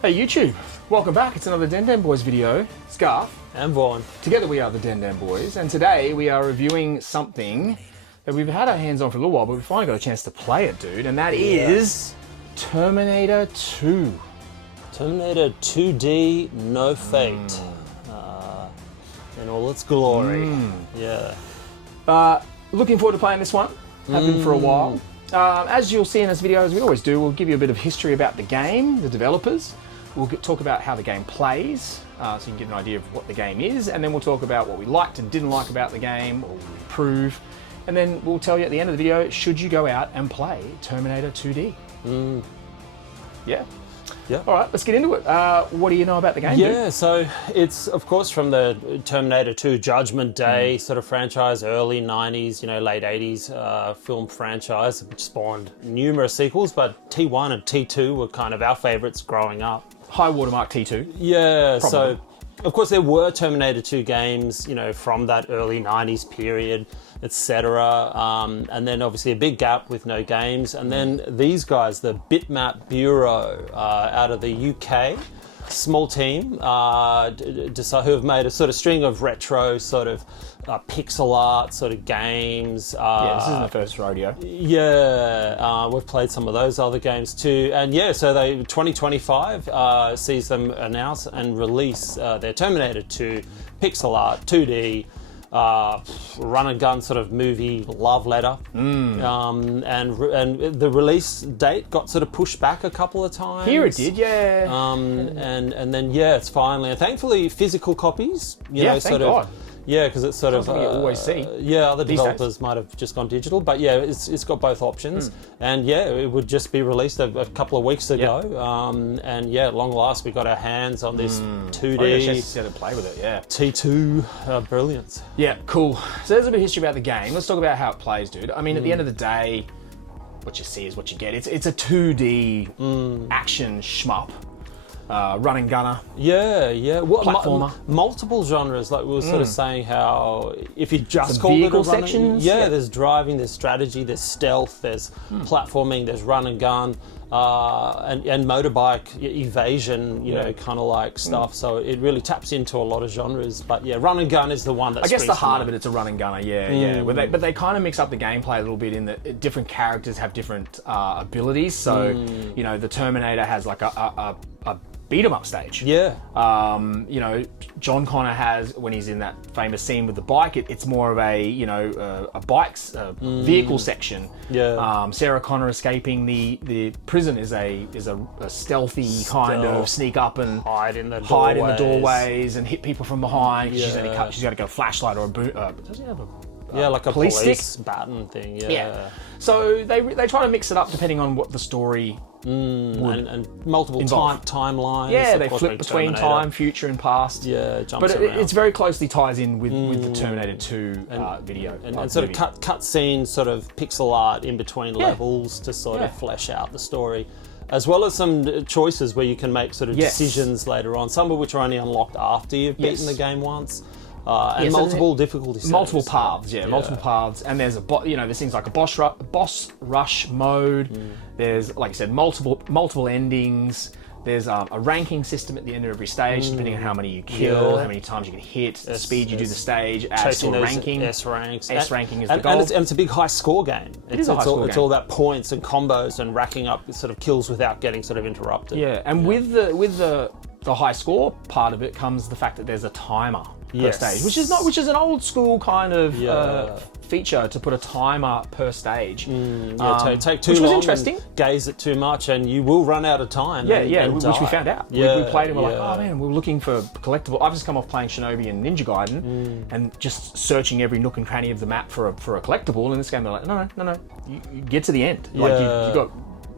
Hey YouTube, welcome back. It's another Den Den Boys video. It's Garth. And Vaughn. Together we are the Den Den Boys, and today we are reviewing something that we've had our hands on for a little while, but we finally got a chance to play it, dude, and that is Terminator 2. Terminator 2D, No Fate. In all its glory. Yeah. Looking forward to playing this one. Have been for a while. As you'll see in this video, as we always do, we'll give you a bit of history about the game, the developers. We'll talk about how the game plays, so you can get an idea of what the game is, and then we'll talk about what we liked and didn't like about the game, or we improve. And then we'll tell you at the end of the video, should you go out and play Terminator 2D? Yeah? Yeah. All right, let's get into it. What do you know about the game, Yeah, dude? so it's, of course, from the Terminator 2 Judgment Day sort of franchise, early 90s, late 80s film franchise, which spawned numerous sequels, but T1 and T2 were kind of our favorites growing up. High watermark T2. Yeah, Probably. So, of course, there were Terminator 2 games, from that early 90s period, etc. And then obviously a big gap with no games. And then these guys, the Bitmap Bureau out of the UK, small team, who have made a sort of string of retro sort of pixel art sort of games. Yeah, this isn't the first rodeo. Yeah, we've played some of those other games too. And yeah, so 2025 sees them announce and release their Terminator 2 pixel art, 2D, run and gun sort of movie love letter. And the release date got sort of pushed back a couple of times. Here it did, yeah. And then it's finally, and thankfully physical copies, thank God. Yeah, because it's sort of something you always see. Yeah, other these developers days. might have just gone digital, but yeah, it's got both options. And yeah, it would just be released a couple of weeks ago. And yeah, at long last, we got our hands on this 2D. Oh, yeah, just sit and play with it, yeah. T2 brilliance. Yeah, cool. So there's a bit of history about the game. Let's talk about how it plays, dude. I mean, at the end of the day, what you see is what you get. It's a 2D action shmup. Running gunner. Yeah. Well, Platformer. Multiple genres, like we were sort of saying how if you just Some called it a vehicle running, sections. yeah, there's driving, there's strategy, there's stealth, there's platforming, there's run and gun, and motorbike evasion, kind of like stuff. So it really taps into a lot of genres. But yeah, run and gun is the one that I guess the springs to heart mind. of it's a run and gunner, yeah. But they kind of mix up the gameplay a little bit in that different characters have different abilities. So, the Terminator has like a beat 'em up stage. Yeah. John Connor has, when he's in that famous scene with the bike, it's more of a bike's vehicle section. Yeah. Sarah Connor escaping the prison is a stealthy kind of sneak up and hide in the doorways and hit people from behind. Yeah. She's got to go flashlight or a boot. Does he have a like a police police baton thing. Yeah. So they try to mix it up depending on what the story And multiple timelines. Yeah, of they course, flip being between Terminator. time, future, and past. Yeah, jumps but around. it's very closely ties in with the Terminator 2 video. And sort of cut scenes, sort of pixel art in between levels to sort of flesh out the story. As well as some choices where you can make sort of decisions later on, some of which are only unlocked after you've beaten the game once. And multiple difficulty settings. Multiple paths, multiple paths. And there's there's things like a boss rush mode. There's, like I said, multiple endings. There's a ranking system at the end of every stage, depending on how many you kill, how many times you get hit, the speed you do the stage, adds to a ranking. S ranks. S ranking is the goal. And it's a big high score game. It's a high score game. It's all about points and combos and racking up sort of kills without getting sort of interrupted. Yeah, and with the high score part of it comes the fact that there's a timer per stage, which is an old school kind of feature to put a timer per stage. Take too which was long interesting. And gaze it too much, and you will run out of time. Which we found out. We played and we're like, oh man, we're looking for collectible. I've just come off playing Shinobi and Ninja Gaiden and just searching every nook and cranny of the map for a collectible. And in this game, they're like, no, you get to the end. Like you got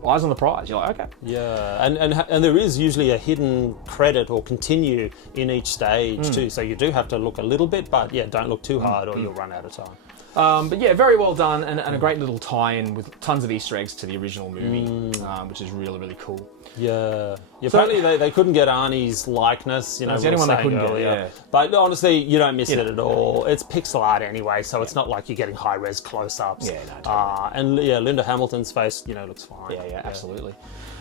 eyes on the prize. You're like, okay. Yeah, and there is usually a hidden credit or continue in each stage too. So you do have to look a little bit, but don't look too hard or you'll run out of time. But yeah, very well done and a great little tie-in with tons of Easter eggs to the original movie, which is really, really cool. Yeah. Apparently they couldn't get Arnie's likeness, That's the only one they couldn't earlier. get, But honestly, you don't miss it at all. It's pixel art anyway, so it's not like you're getting high-res close-ups. Yeah, no, totally. And Linda Hamilton's face, looks fine. Yeah, absolutely.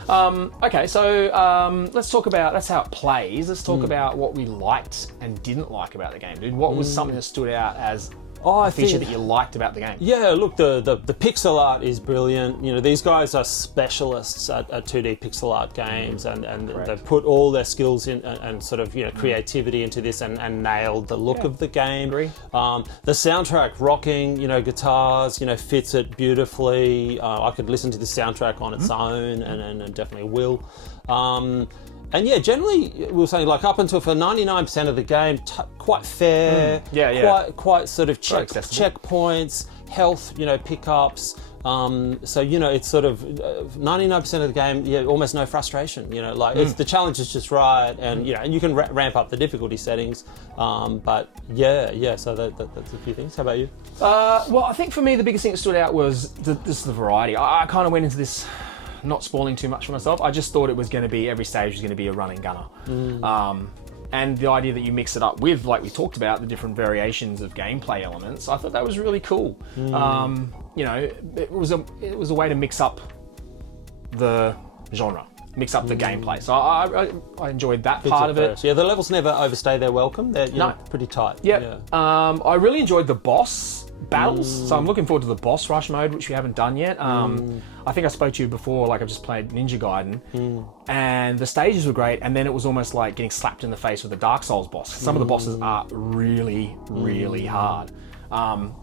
Okay, so let's talk about, that's how it plays. Let's talk about what we liked and didn't like about the game, dude. What was something that stood out as a feature that you liked about the game? Yeah, look, the pixel art is brilliant. You know, these guys are specialists at 2D pixel art games, and they've put all their skills in and sort of, you know, creativity into this and nailed the look of the game. Agree. The soundtrack, rocking, you know, guitars, you know, fits it beautifully. I could listen to the soundtrack on its own, and definitely will. And yeah, generally, we were saying, like, up until for 99% of the game, quite fair, quite sort of checkpoints, health, you know, pickups. So, you know, it's sort of 99% of the game, almost no frustration, you know, like it's, the challenge is just right, and, you know, and you can ramp up the difficulty settings. But so that's a few things. How about you? Well, I think for me, the biggest thing that stood out was the variety. I kind of went into this not spoiling too much for myself. I just thought it was going to be, every stage was going to be a run and gunner. And the idea that you mix it up with, like we talked about, the different variations of gameplay elements, I thought that was really cool. You know, it was a way to mix up the genre, mix up the gameplay. So I enjoyed that part of it. Yeah, the levels never overstay their welcome. They're know, pretty tight. Yep. Yeah. I really enjoyed the boss battles, so I'm looking forward to the boss rush mode, which we haven't done yet. I think I spoke to you before, like I've just played Ninja Gaiden, and the stages were great, and then it was almost like getting slapped in the face with a Dark Souls boss. Some of the bosses are really, really hard.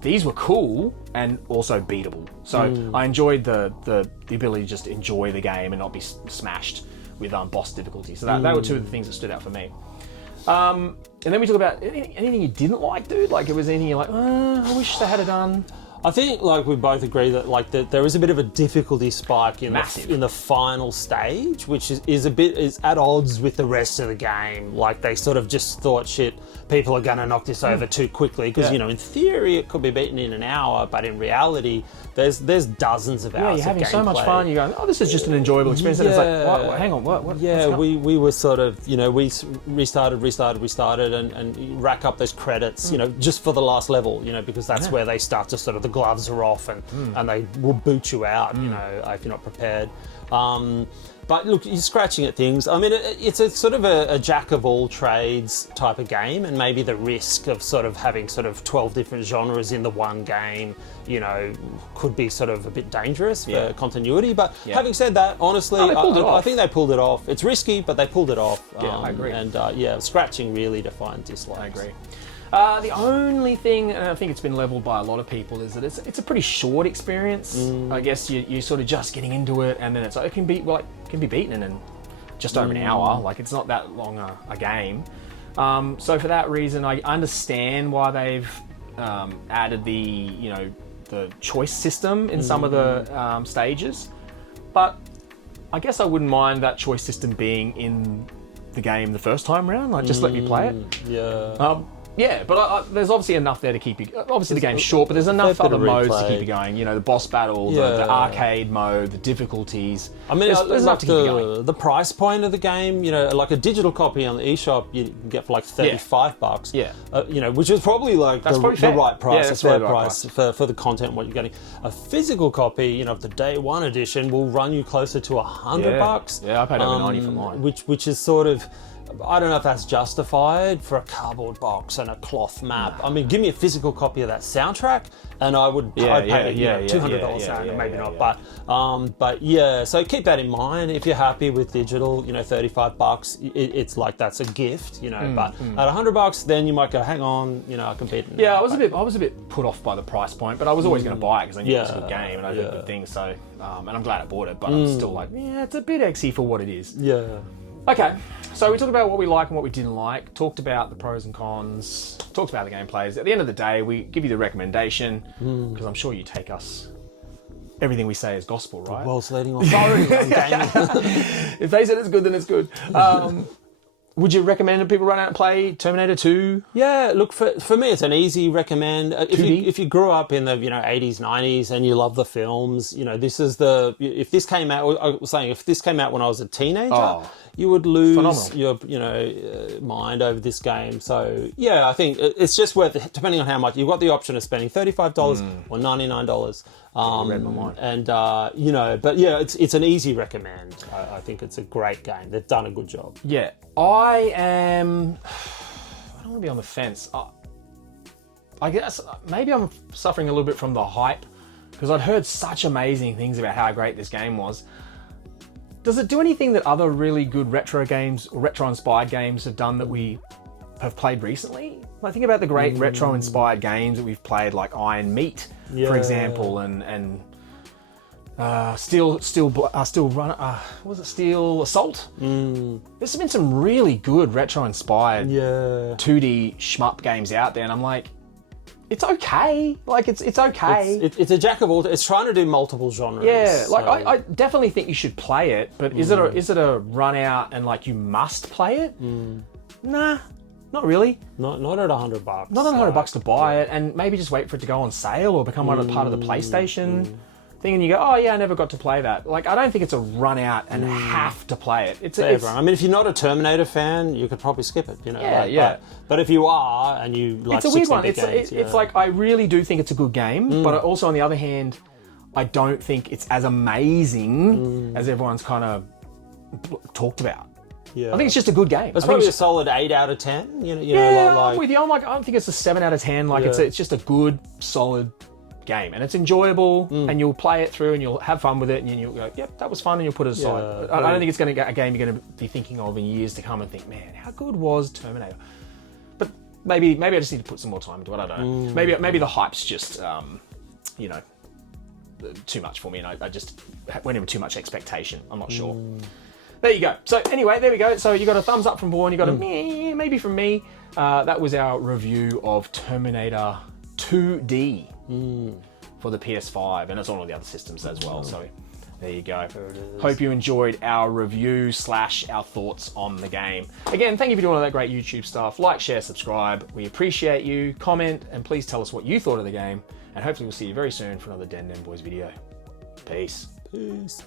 These were cool and also beatable. So I enjoyed the ability to just enjoy the game and not be smashed with boss difficulty. So that were two of the things that stood out for me. And then we talk about anything you didn't like, dude. Like, it was anything you're like, I wish they had it done. I think, like, we both agree that, like, there is a bit of a difficulty spike in the final stage, which is at odds with the rest of the game. Like, they sort of just thought, shit, people are going to knock this over too quickly because, you know, in theory it could be beaten in an hour, but in reality there's dozens of hours. You're having of so much gameplay. fun. You're going, oh, this is just an enjoyable experience. And it's like, what, hang on, what? Yeah, we were sort of, you know, we restarted, and rack up those credits, you know, just for the last level, you know, because that's where they start to sort of, the gloves are off and they will boot you out, you know, if you're not prepared. But look, you're scratching at things. I mean, it's a sort of a jack of all trades type of game, and maybe the risk of sort of having sort of 12 different genres in the one game, you know, could be sort of a bit dangerous for continuity. But having said that, honestly, I think they pulled it off. It's risky, but they pulled it off. Yeah, I agree. And scratching really defined dislikes. I agree. The only thing, and I think it's been leveled by a lot of people, is that it's a pretty short experience. I guess you're sort of just getting into it, and then it can be beaten in just over an hour. Like, it's not that long a game. So for that reason, I understand why they've added the choice system in some of the stages, but I guess I wouldn't mind that choice system being in the game the first time round. Like, just let me play it. Yeah, but there's obviously enough there to keep you... Obviously, the game's short, but there's enough other modes to keep you going. You know, the boss battle, the arcade mode, the difficulties. I mean, there's enough to keep you going. The price point of the game, you know, like a digital copy on the eShop, you can get for like $35. Yeah. You know, which is probably like the right price, yeah, a fair price for the content, what you're getting. A physical copy, you know, of the day one edition will run you closer to $100. Yeah, I paid over 90 for mine. Which is sort of... I don't know if that's justified for a cardboard box and a cloth map. I mean, give me a physical copy of that soundtrack, and I would pay $200 maybe not. But yeah, so keep that in mind. If you're happy with digital, you know, $35, it's like that's a gift, you know. But at $100, then you might go, hang on, you know, I can beat it. Yeah, I was a bit put off by the price point, but I was always going to buy it because I knew it was a good game and I did good things. So, and I'm glad I bought it, but I'm still like, it's a bit exy for what it is. Yeah. Okay, so we talked about what we like and what we didn't like, talked about the pros and cons, talked about the gameplays. At the end of the day, we give you the recommendation, because I'm sure you take us, everything we say is gospel, right? The world's leading authority on gaming. If they said it's good, then it's good. Would you recommend that people run out and play Terminator 2? Yeah, look, for me, it's an easy recommend. If you grew up in the 80s, 90s, and you love the films, you know, this is if this came out when I was a teenager, you would lose Phenomenal. your mind over this game. So yeah, I think it's just worth it, depending on how much. You've got the option of spending $35 or $99. Read my mind. And but yeah, it's an easy recommend. I think it's a great game. They've done a good job. Yeah, I don't want to be on the fence. I guess maybe I'm suffering a little bit from the hype because I'd heard such amazing things about how great this game was. Does it do anything that other really good retro games or retro-inspired games have done that we have played recently? I think about the great retro-inspired games that we've played, like Iron Meat, for example, and Steel Assault. There's been some really good retro-inspired 2D shmup games out there, and I'm like, it's okay. Like it's okay. It's a jack of all. It's trying to do multiple genres. Yeah, like I definitely think you should play it, but is it a run out and like you must play it? Nah, not really. Not at $100. Not at $100 to buy it, and maybe just wait for it to go on sale or become part of the PlayStation thing, and you go, oh yeah, I never got to play that. Like I don't think it's a run out and have to play it. It's everyone. I mean, if you're not a Terminator fan, you could probably skip it. But if you are and you like, it's a weird one. games, It's like I really do think it's a good game, but also on the other hand, I don't think it's as amazing as everyone's kind of talked about. Yeah. I think it's just a good game. It's probably a solid 8 out of 10. I'm with you. I don't think it's a 7 out of 10. Like it's just a good, solid game, and it's enjoyable, and you'll play it through and you'll have fun with it, and you'll go, yep, that was fun, and you'll put it aside. I don't think it's going to get a game you're going to be thinking of in years to come and think, man, how good was Terminator? But maybe I just need to put some more time into it. I don't know. Maybe the hype's just too much for me, and I just went in with too much expectation. I'm not sure. There you go. So anyway, there we go. So you got a thumbs up from Vaughan, you got a maybe from me. That was our review of Terminator 2D for the PS5, and it's on all the other systems as well. So there you go. Hope you enjoyed our review / our thoughts on the game. Again, thank you for doing all that great YouTube stuff. Like, share, subscribe. We appreciate you. Comment, and please tell us what you thought of the game. And hopefully we'll see you very soon for another Den Den Boys video. Peace.